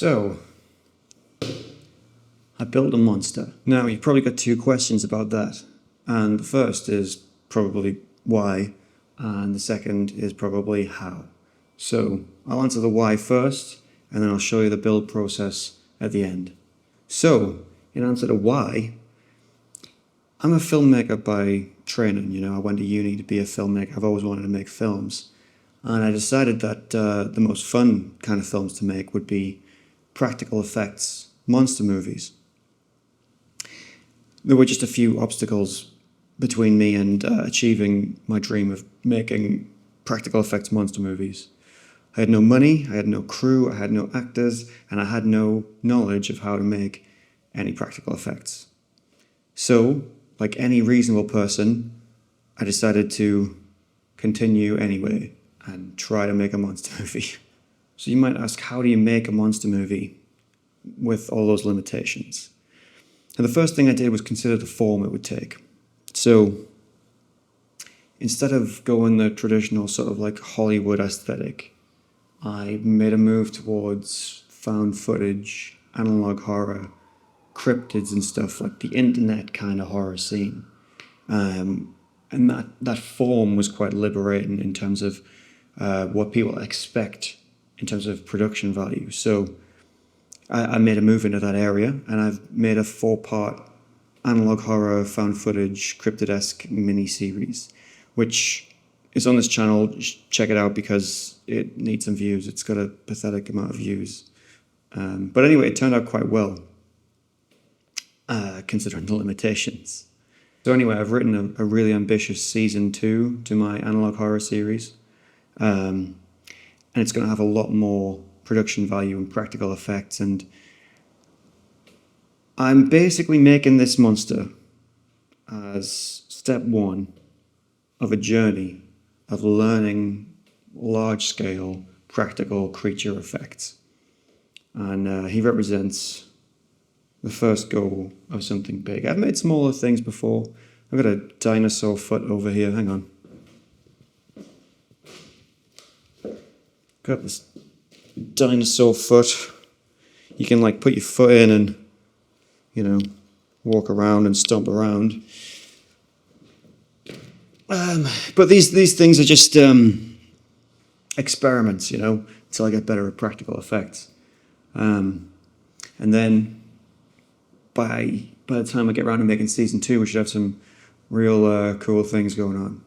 So, I built a monster. Now, you've probably got two questions about that. And the first is probably why, and the second is probably how. So, I'll answer the why first, and then I'll show you the build process at the end. So, in answer to why, I'm a filmmaker by training. I went to uni to be a filmmaker. I've always wanted to make films. And I decided that the most fun kind of films to make would be practical effects monster movies. There were just a few obstacles between me and achieving my dream of making practical effects monster movies. I had no money, I had no crew, I had no actors, and I had no knowledge of how to make any practical effects. So, like any reasonable person, I decided to continue anyway and try to make a monster movie. So you might ask, how do you make a monster movie with all those limitations? And the first thing I did was consider the form it would take. So instead of going the traditional sort of like Hollywood aesthetic, I made a move towards found footage, analog horror, cryptids and stuff, like the internet kind of horror scene. And that form was quite liberating in terms of what people expect in terms of production value. So I made a move into that area, and I've made a 4-part analog horror, found footage, cryptid-esque mini-series, which is on this channel. Check it out because it needs some views. It's got a pathetic amount of views. But anyway, it turned out quite well, considering the limitations. So anyway, I've written a really ambitious season 2 to my analog horror series. And it's going to have a lot more production value and practical effects, and I'm basically making this monster as step 1 of a journey of learning large-scale practical creature effects. And he represents the first goal of something big. I've made smaller things before. I've got a dinosaur foot over here, hang on. Got this dinosaur foot. You can like put your foot in and, walk around and stomp around. But these things are just experiments, until I get better at practical effects. And then by the time I get around to making season 2, we should have some real cool things going on.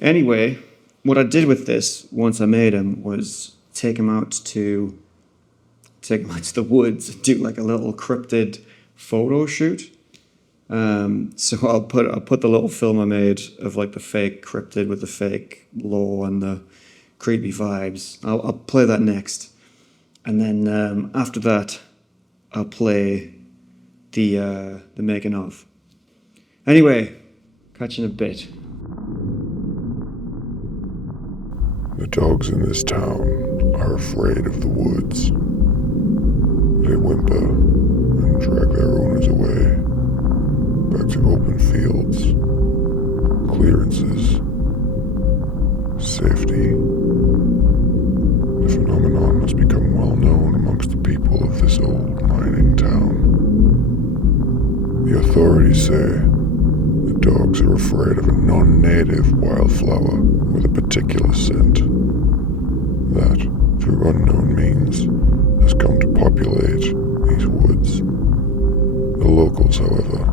Anyway, what I did with this once I made him was take him out to the woods and do like a little cryptid photo shoot. So I'll put the little film I made of like the fake cryptid with the fake lore and the creepy vibes. I'll play that next, and then after that I'll play the making of. Anyway, catch you in a bit. The dogs in this town are afraid of the woods. They whimper and drag their owners away, back to open fields, clearances, safety. The phenomenon has become well known amongst the people of this old mining town. The authorities say the dogs are afraid of a non-native wildflower with a particular scent that, through unknown means, has come to populate these woods. The locals, however,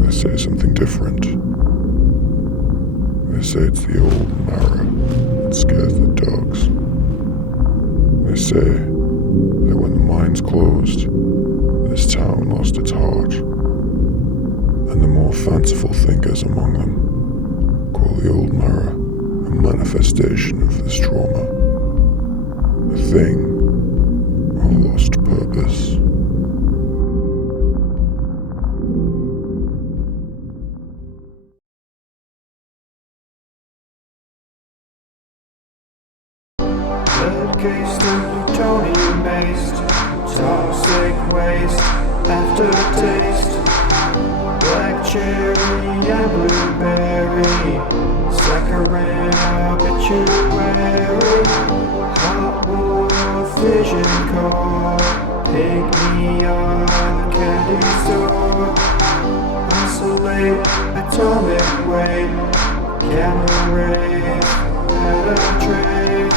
they say something different. They say it's the old Mara that scares the dogs. They say that when the mines closed, this town lost its heart, and the more fanciful thinkers among them call the old Mara a manifestation of this trauma, a thing of lost purpose. Lead-cased and plutonium-based, toxic waste, aftertaste, black cherry and blueberry, saccharine obituary, hot water vision core. Pick me on the candy store. Isolate, atomic weight, gamma rays, penetrate.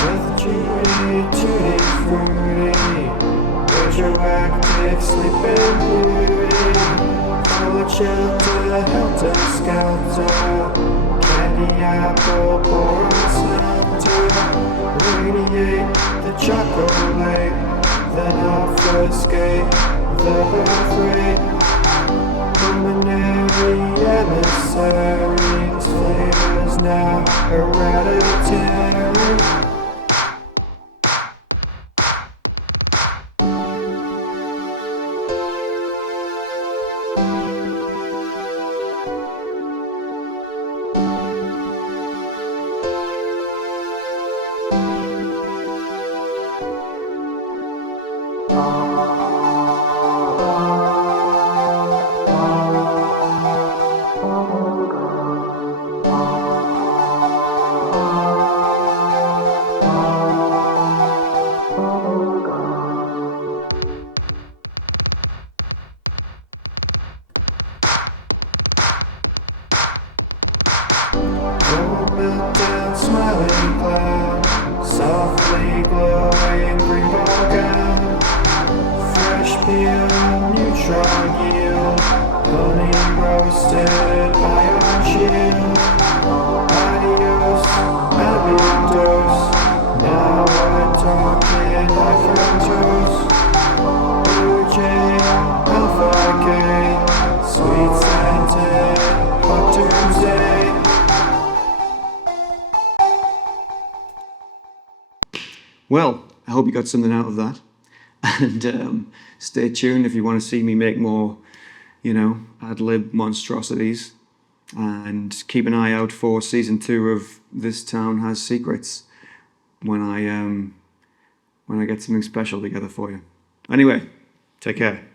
With tutti fruity, radioactive sleeping beauty, full of shelter, helter skelter, candy apple, boron smelter, radiate the chocolate, then obfuscate the birth rate. Pulmonary emissaries, flavors now hereditary. Meltdown, smiling cloud, softly glowing green ball gown, fresh peel, neutron yield, honey roasted ion shield. Adios, ambient dose, now we're talking high fructose. Blue jay, alpha K, sweet scented, hot Tuesday. Well, I hope you got something out of that. And stay tuned if you want to see me make more, ad-lib monstrosities. And keep an eye out for season 2 of This Town Has Secrets when I get something special together for you. Anyway, take care.